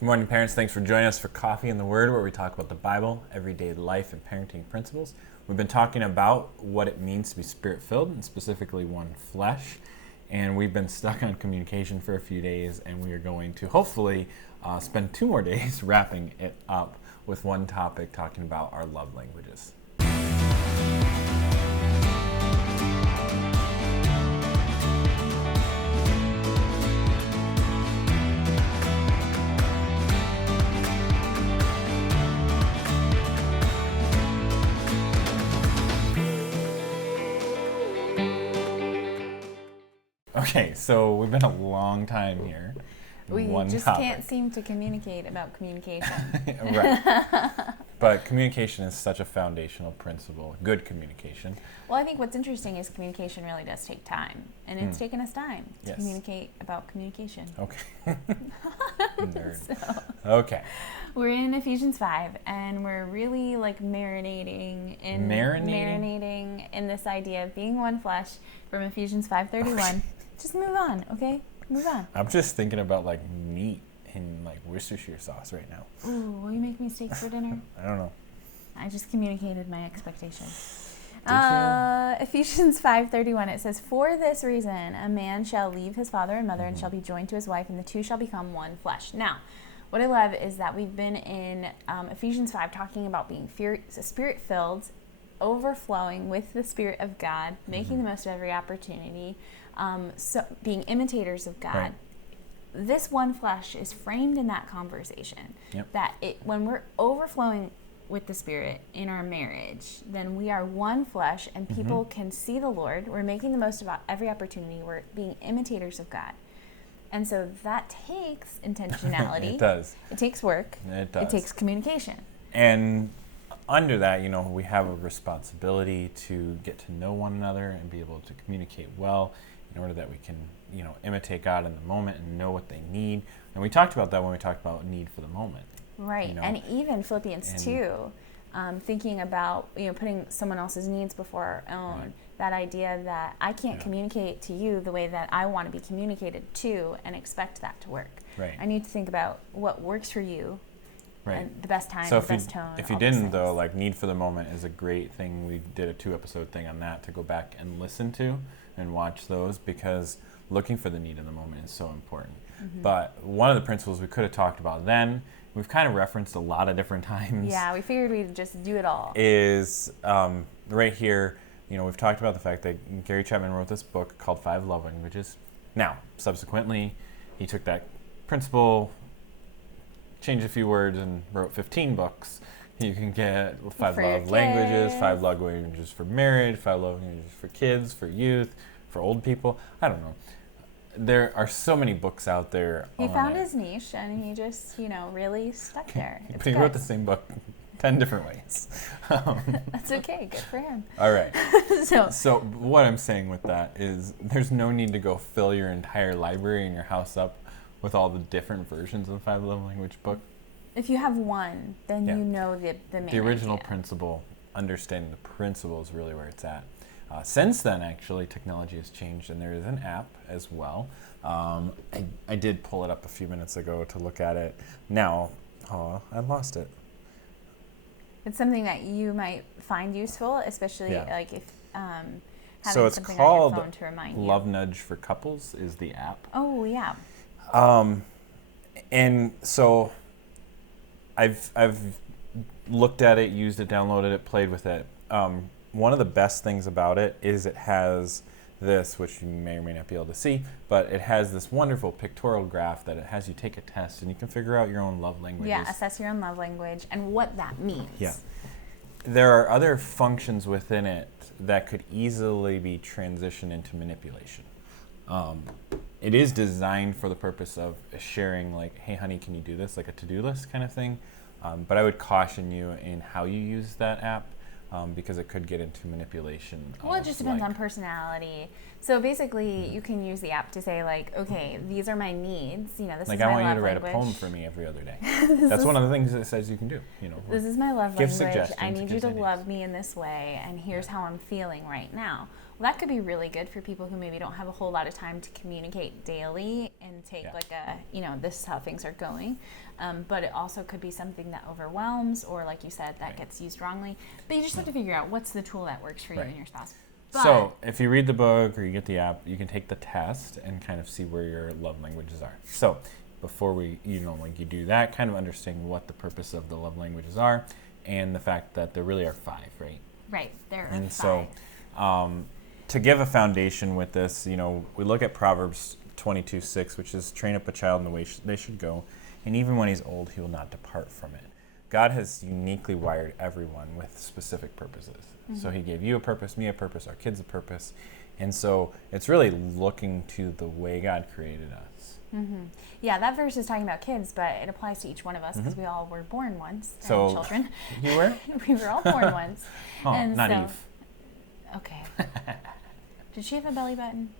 Good morning, parents. Thanks for joining us for Coffee and the Word, where we talk about the Bible, everyday life, and parenting principles. We've been talking about what it means to be spirit-filled, and specifically one flesh. And we've been stuck on communication for a few days, and we are going to hopefully spend 2 more days wrapping it up with one topic, talking about our love languages. Okay, so we've been a long time here. We one just topic. can't seem to communicate about communication. Right. But communication is such a foundational principle, good communication. Well, I think what's interesting is communication really does take time. And it's taken us time to Yes. communicate about communication. Okay. Nerd. So, Okay. we're in Ephesians 5, and we're really marinating in this idea of being one flesh from Ephesians 5:31. Just move on, okay? Move on. I'm just thinking about meat and Worcestershire sauce right now. Ooh, will you make me steak for dinner? I don't know. I just communicated my expectation. Did you? Ephesians 5:31, it says, "For this reason, a man shall leave his father and mother and shall be joined to his wife, and the two shall become one flesh." Now, what I love is that we've been in Ephesians 5 talking about being spirit-filled, overflowing with the Spirit of God, making the most of every opportunity, so being imitators of God. Right. This one flesh is framed in that conversation. Yep. That when we're overflowing with the Spirit in our marriage, then we are one flesh, and people can see the Lord. We're making the most of every opportunity. We're being imitators of God. And so that takes intentionality. It does. It takes work. It does. It takes communication. And under that, we have a responsibility to get to know one another and be able to communicate well in order that we can, imitate God in the moment and know what they need. And we talked about that when we talked about need for the moment. Right. And even Philippians 2, thinking about, putting someone else's needs before our own. Right. That idea that I can't communicate to you the way that I want to be communicated to and expect that to work. Right. I need to think about what works for you. Right. And the best time, So the best tone. if you all those didn't, things. though, need for the moment is a great thing. We did a 2-episode thing on that to go back and listen to and watch those, because looking for the need in the moment is so important. But one of the principles we could have talked about then, we've kind of referenced a lot of different times. Yeah, we figured we'd just do it all. Is right here. We've talked about the fact that Gary Chapman wrote this book called 5 Love Languages. Now, subsequently, he took that principle, changed a few words, and wrote 15 books. You can get 5 For your love languages, kids. 5 love languages for marriage, 5 love languages for kids, for youth, for old people. I don't know. There are so many books out there. He on found it. his niche, and he just, really stuck there. It's But he good. wrote the same book 10 different ways. That's okay. Good for him. All right. So, So what I'm saying with that is there's no need to go fill your entire library in your house up with all the different versions of the 5 Love Language book. if you have one, then Yeah. you know the main The original idea. principle, understanding the principle is really where it's at. Since then, actually, technology has changed, and there is an app as well. I did pull it up a few minutes ago to look at it. Now, I lost it. It's something that you might find useful, especially Yeah. if having So it's something called on your phone to remind you. Love Nudge for Couples is the app. Oh yeah. And so I've looked at it, used it, downloaded it, played with it. One of the best things about it is it has this, which you may or may not be able to see, but it has this wonderful pictorial graph that it has you take a test and you can figure out your own love languages. Yeah, assess your own love language and what that means. Yeah. There are other functions within it that could easily be transitioned into manipulation. It is designed for the purpose of sharing, hey, honey, can you do this? Like a to-do list kind of thing. But I would caution you in how you use that app, because it could get into manipulation. Well, it just depends on personality. So basically, you can use the app to say, okay, these are my needs. This is my love language. I want you to write a poem for me every other day. That's one of the things that it says you can do. This is my love give language. I suggestions, need you gives to ideas. love me in this way, and here's how I'm feeling right now. Well, that could be really good for people who maybe don't have a whole lot of time to communicate daily and take like a, this is how things are going. But it also could be something that overwhelms, or like you said, that gets used wrongly. But you just have to figure out what's the tool that works for you and your spouse. So if you read the book or you get the app, you can take the test and kind of see where your love languages are. So before you do that, kind of understanding what the purpose of the love languages are, and the fact that there really are 5, right? Right, there are 5. And so to give a foundation with this, we look at Proverbs 22:6, which is train up a child in the way they should go, and even when he's old, he will not depart from it. God has uniquely wired everyone with specific purposes. Mm-hmm. So he gave you a purpose, me a purpose, our kids a purpose. And so it's really looking to the way God created us. Mm-hmm. Yeah, that verse is talking about kids, but it applies to each one of us because we all were born once. So children. You were? We were all born once. Oh, and not Eve. Okay. Did she have a belly button?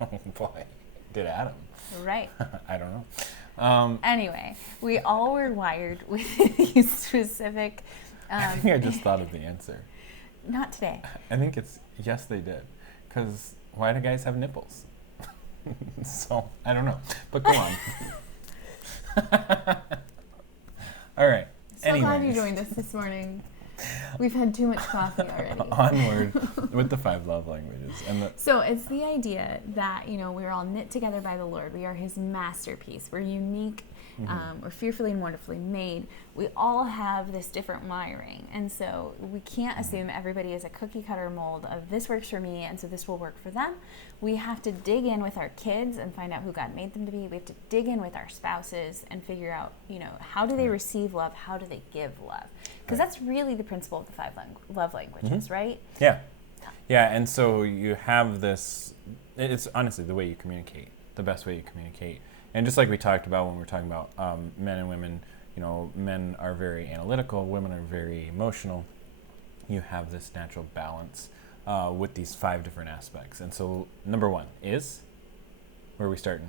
Oh, boy. Did Adam? Right. I don't know. Anyway, we all were wired with these specific... I think I just thought of the answer. Not today. I think it's yes, they did. Because why do guys have nipples? So, I don't know. But go on. All right. So glad you joined us this morning. We've had too much coffee already. Onward with the 5 love languages. So it's the idea that, we're all knit together by the Lord. We are his masterpiece. We're unique. We're fearfully and wonderfully made. We all have this different wiring. And so we can't assume everybody is a cookie cutter mold of this works for me and so this will work for them. We have to dig in with our kids and find out who God made them to be. We have to dig in with our spouses and figure out, how do they receive love? How do they give love? Because that's really the principle of the 5 love languages, right? Yeah. Yeah, and so you have this, it's honestly the way you communicate, the best way you communicate. And just like we talked about when we were talking about men and women, men are very analytical, women are very emotional. You have this natural balance with these 5 different aspects. And so number 1 is, where are we starting?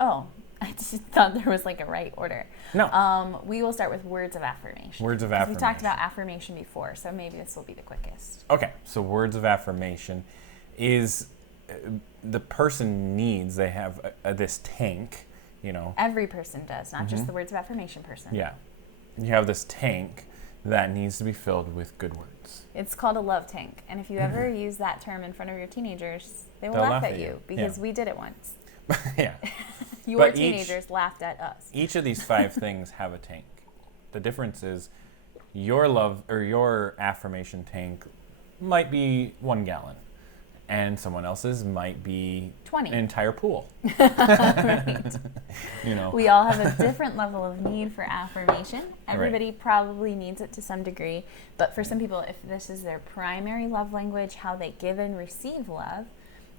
Oh, I just thought there was like a right order. No. We will start with words of affirmation. Words of affirmation. We talked about affirmation before, so maybe this will be the quickest. Okay, so words of affirmation is the person needs, they have this tank, Every person does, not just the words of affirmation person. Yeah. You have this tank that needs to be filled with good words. It's called a love tank. And if you ever use that term in front of your teenagers, they'll laugh at you because we did it once. Yeah. Your teenagers laughed at us. Each of these 5 things have a tank. The difference is your love or your affirmation tank might be 1 gallon. And someone else's might be 20. An entire pool. Right. We all have a different level of need for affirmation. Everybody probably needs it to some degree. But for some people, if this is their primary love language, how they give and receive love,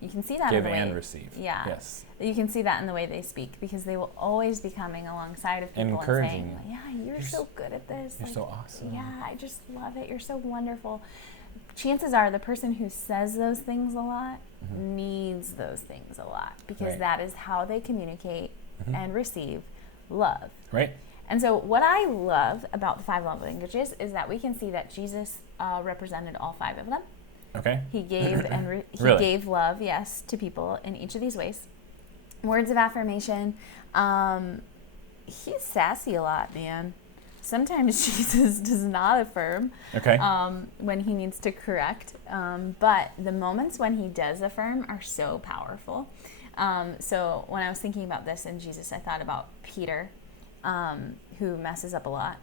you can see that in the way... Give and receive. Yeah. Yes. You can see that in the way they speak because they will always be coming alongside of people and saying, yeah, you're so good at this. You're so awesome. Yeah, I just love it. You're so wonderful. Chances are the person who says those things a lot needs those things a lot because that is how they communicate and receive love. Right. And so what I love about the 5 love languages is that we can see that Jesus represented all 5 of them. Okay. He gave and gave love, yes, to people in each of these ways. Words of affirmation. He's sassy a lot, man. Sometimes Jesus does not affirm when he needs to correct. But the moments when he does affirm are so powerful. So when I was thinking about this in Jesus, I thought about Peter, who messes up a lot.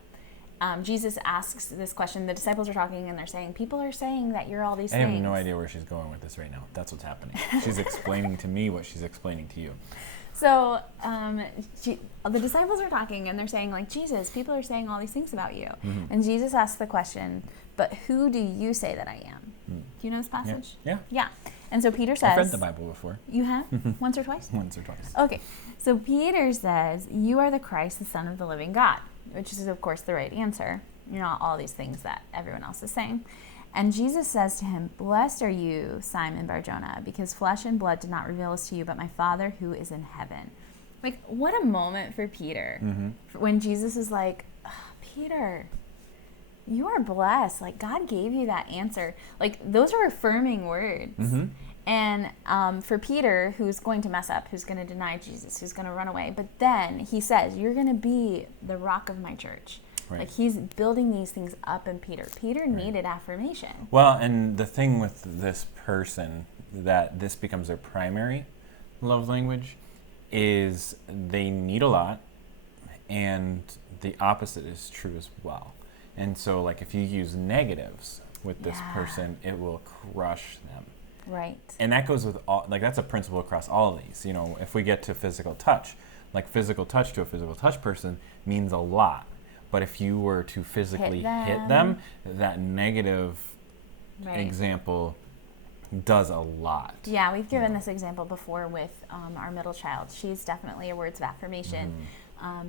Jesus asks this question. The disciples are talking and they're saying, people are saying that you're all these things. I have no idea where she's going with this right now. That's what's happening. She's explaining to me what she's explaining to you. So the disciples are talking and they're saying, like, Jesus, people are saying all these things about you. And Jesus asks the question, but who do you say that I am? Do you know this passage? Yeah. And so Peter says... I've read the Bible before. You have? Once or twice? Once or twice. Okay. So Peter says, you are the Christ, the Son of the living God, which is, of course, the right answer. You're not all these things that everyone else is saying. And Jesus says to him, blessed are you, Simon Bar-Jonah, because flesh and blood did not reveal this to you, but my Father who is in heaven. Like, what a moment for Peter. When Jesus is like, oh, Peter, You are blessed. Like, God gave you that answer. Like, those are affirming words. Mm-hmm. And for Peter, who's going to mess up, who's going to deny Jesus, who's going to run away, but then he says, you're going to be the rock of my church. Right. Like, he's building these things up in Peter. Peter needed affirmation. Well, and the thing with this person, that this becomes their primary love language, is they need a lot, and the opposite is true as well. And so, like, if you use negatives with this person, it will crush them. Right. And that goes with all, like, that's a principle across all of these. You know, if we get to physical touch, like, physical touch to a physical touch person means a lot. But if you were to physically hit them, that negative example does a lot. Yeah, we've given this example before with our middle child. She's definitely a words of affirmation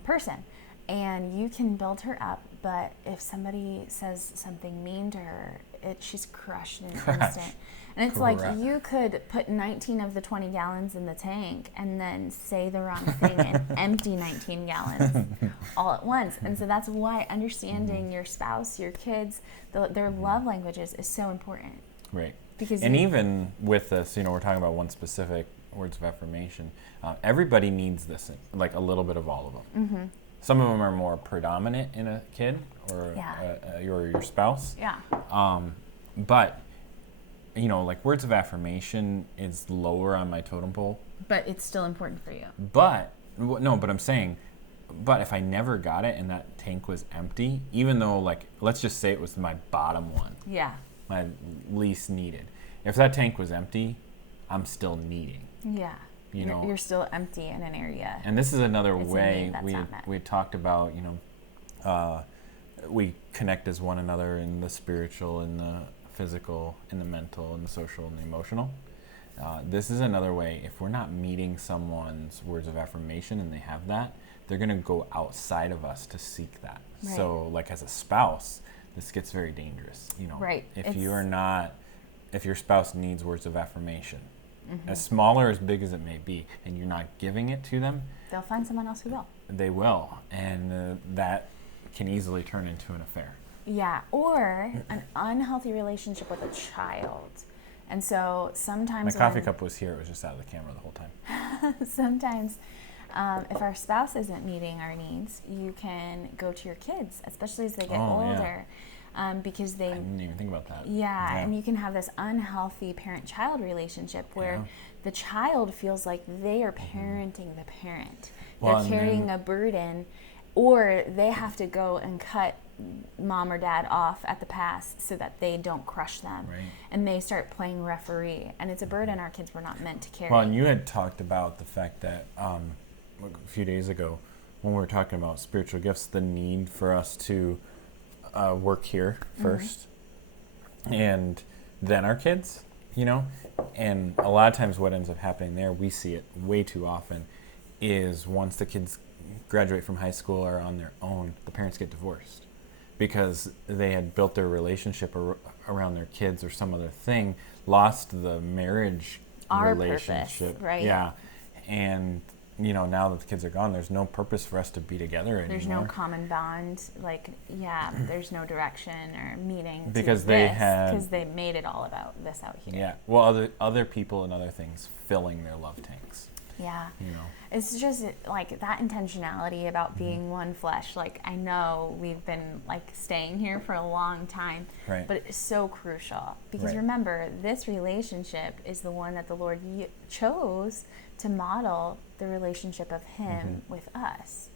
person. And you can build her up, but if somebody says something mean to her, she's crushed in an instant. And it's like you could put 19 of the 20 gallons in the tank and then say the wrong thing and empty 19 gallons all at once. And so that's why understanding your spouse, your kids, their love languages is so important. Right. Because even with this, you know, we're talking about one specific words of affirmation. Everybody needs this, like a little bit of all of them. Mm-hmm. Some of them are more predominant in a kid or your spouse. Yeah. But, you know, like words of affirmation is lower on my totem pole. But it's still important for you. But I'm saying, but if I never got it and that tank was empty, even though, like, let's just say it was my bottom one. Yeah. My least needed. If that tank was empty, I'm still needing. Yeah. You know, you're still empty in an area. And this is another way we talked about, you know, we connect as one another in the spiritual, in the physical, in the mental, in the social, and the emotional. This is another way, if we're not meeting someone's words of affirmation and they have that, they're going to go outside of us to seek that. Right. So, like, as a spouse, this gets very dangerous, you know. Right. If your spouse needs words of affirmation, as small or as big as it may be, and you're not giving it to them, they'll find someone else who will. They will, and that can easily turn into an affair. Yeah, or an unhealthy relationship with a child. And so sometimes my coffee cup was here, it was just out of the camera the whole time. Sometimes if our spouse isn't meeting our needs, you can go to your kids, especially as they get older. Because I didn't even think about that. Yeah, and you can have this unhealthy parent-child relationship where the child feels like they are parenting the parent. They're carrying a burden, or they have to go and cut mom or dad off at the pass so that they don't crush them. Right. And they start playing referee, and it's a burden our kids were not meant to carry. Well, and you had talked about the fact that a few days ago when we were talking about spiritual gifts, the need for us to work here first and then our kids, you know. And a lot of times what ends up happening there, we see it way too often, is once the kids graduate from high school or on their own, the parents get divorced because they had built their relationship around their kids or some other thing, lost the marriage relationship. Purpose, right? Yeah. And you know, now that the kids are gone, there's no purpose for us to be together anymore. There's no common bond, there's no direction or meaning because because they made it all about this out here. Yeah, well, other people and other things filling their love tanks. Yeah, you know, it's just like that intentionality about being one flesh. Like, I know we've been like staying here for a long time, right? But it's so crucial because remember, this relationship is the one that the Lord chose to model the relationship of Him with us.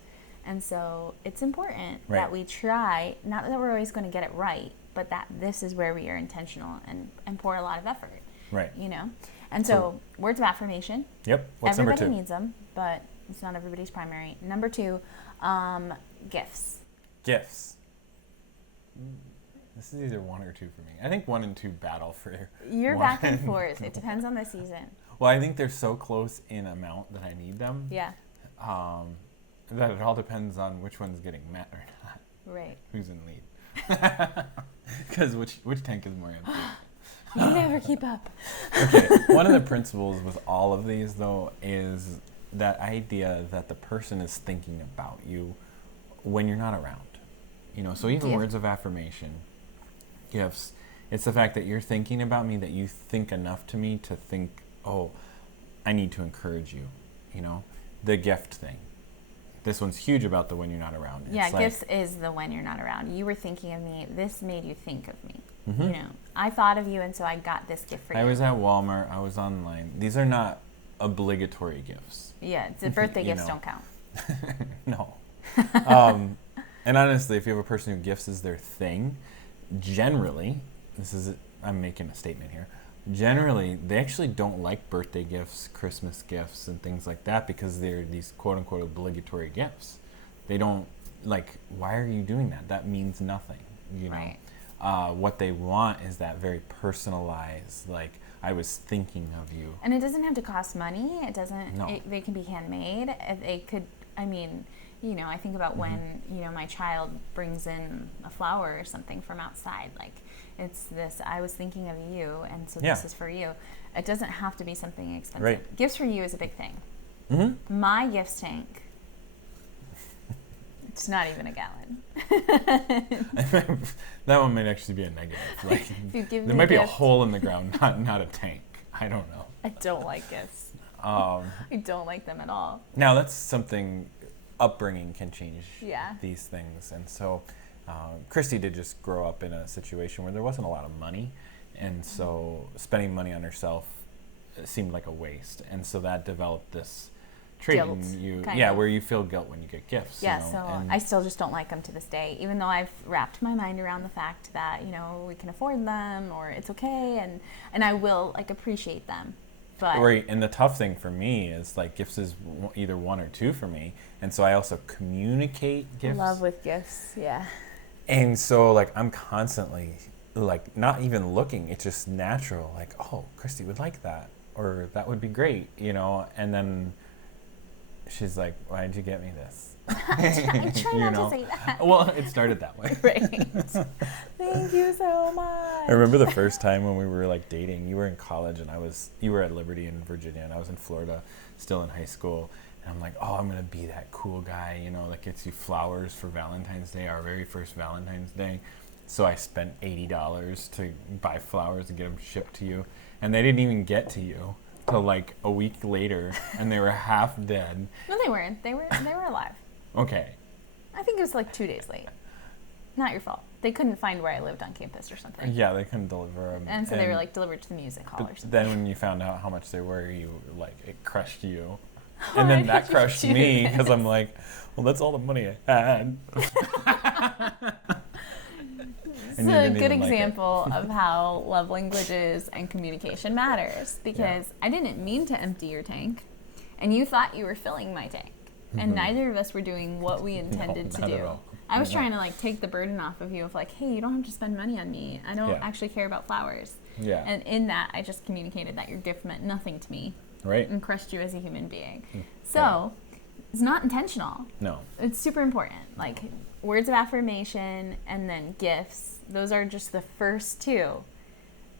And so it's important that we try, not that we're always going to get it right, but that this is where we are intentional and pour a lot of effort. Right. You know? And so words of affirmation. Yep. What's number 2? Everybody needs them, but it's not everybody's primary. Number 2, gifts. Gifts. This is either 1 or 2 for me. I think 1 and 2 battle for You're back and forth. It depends on the season. Well, I think they're so close in amount that I need them. Yeah. That it all depends on which one's getting met or not. Right. Who's in lead? Because which tank is more empty? You never keep up. Okay. One of the principles with all of these, though, is that idea that the person is thinking about you when you're not around. So even Gift. words of affirmation, gifts, it's the fact that you're thinking about me, that you think enough to me to think, oh, I need to encourage you, the gift thing. This one's huge about the when you're not around. Yeah, gifts is the when you're not around. You were thinking of me. This made you think of me. Mm-hmm. I thought of you, and so I got this gift for you. I was at Walmart. I was online. These are not obligatory gifts. Yeah, the birthday gifts don't count. No. And honestly, if you have a person who gifts is their thing, generally, I'm making a statement here, generally, they actually don't like birthday gifts, Christmas gifts, and things like that because they're these quote-unquote obligatory gifts. They don't, why are you doing that? That means nothing, Right. What they want is that very personalized, I was thinking of you. And it doesn't have to cost money. It doesn't, No. They can be handmade. They could, I think about when, my child brings in a flower or something from outside, it's this, I was thinking of you, and so this is for you. It doesn't have to be something expensive. Right. Gifts for you is a big thing. Mm-hmm. My gifts tank, it's not even a gallon. That one might actually be a negative. If you give there me might be a gift, hole in the ground, not a tank. I don't know. I don't like gifts. I don't like them at all. Now that's something, upbringing can change these things. And so Christy did just grow up in a situation where there wasn't a lot of money. And so spending money on herself seemed like a waste. And so that developed this trait Guilt, in you, kind of. where you feel guilt when you get gifts. Yeah, I still just don't like them to this day, even though I've wrapped my mind around the fact that, we can afford them or it's okay, and I will, appreciate them. But Right, and the tough thing for me is, gifts is either one or two for me, and so I also communicate gifts. Love with gifts, yeah. And so, I'm constantly, not even looking, it's just natural, oh, Christy would like that, or that would be great, and then she's like, why'd you get me this? I try not to say that. Well, it started that way. Right. Thank you so much. I remember the first time when we were dating, you were in college and you were at Liberty in Virginia and I was in Florida, still in high school. And I'm like, oh, I'm going to be that cool guy, that gets you flowers for Valentine's Day, our very first Valentine's Day. So I spent $80 to buy flowers and get them shipped to you. And they didn't even get to you till a week later, and they were half dead. No, they weren't. They were alive. Okay. I think it was 2 days late. Not your fault. They couldn't find where I lived on campus or something. Yeah, they couldn't deliver them. And so they were delivered to the music hall or something. Then when you found out how much they were, you it crushed you. And then that crushed me because I'm like, well, that's all the money I had. It's a good example of how love languages and communication matters, because I didn't mean to empty your tank, and you thought you were filling my tank, and neither of us were doing what we intended to do. I was trying to take the burden off of you of hey, you don't have to spend money on me. I don't actually care about flowers. Yeah. And in that, I just communicated that your gift meant nothing to me. Right. And crushed you as a human being. So it's not intentional. No. It's super important. Words of affirmation and then gifts. Those are just the first two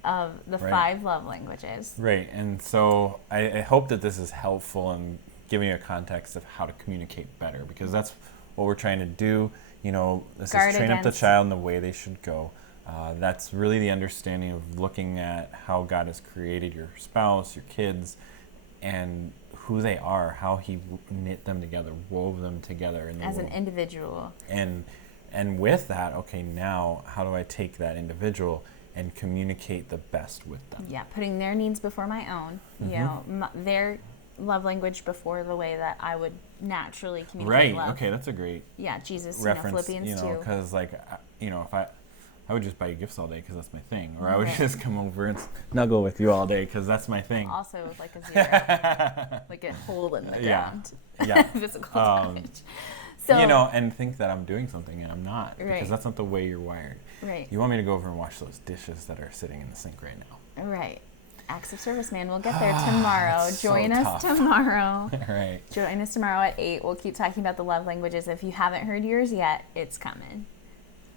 of the 5 love languages. Right. And so I hope that this is helpful in giving you a context of how to communicate better, because that's what we're trying to do. This is train up the child in the way they should go. That's really the understanding of looking at how God has created your spouse, your kids, and who they are, how he knit them together, wove them together in the as an individual. And with that, okay, now how do I take that individual and communicate the best with them? Yeah, putting their needs before my own. Their love language before the way that I would naturally communicate love. Right. Okay, that's a great Jesus, reference. Philippians 2. Because if I would just buy you gifts all day because that's my thing, or I would just come over and snuggle with you all day because that's my thing. Also, a zero, a hole in the ground. Yeah. Physical damage. So, and think that I'm doing something and I'm not, because that's not the way you're wired. Right. You want me to go over and wash those dishes that are sitting in the sink right now. Right. Acts of service, man. We'll get there tomorrow. Join us tough. tomorrow. Right. Join us tomorrow at 8. We'll keep talking about the love languages. If you haven't heard yours yet, it's coming.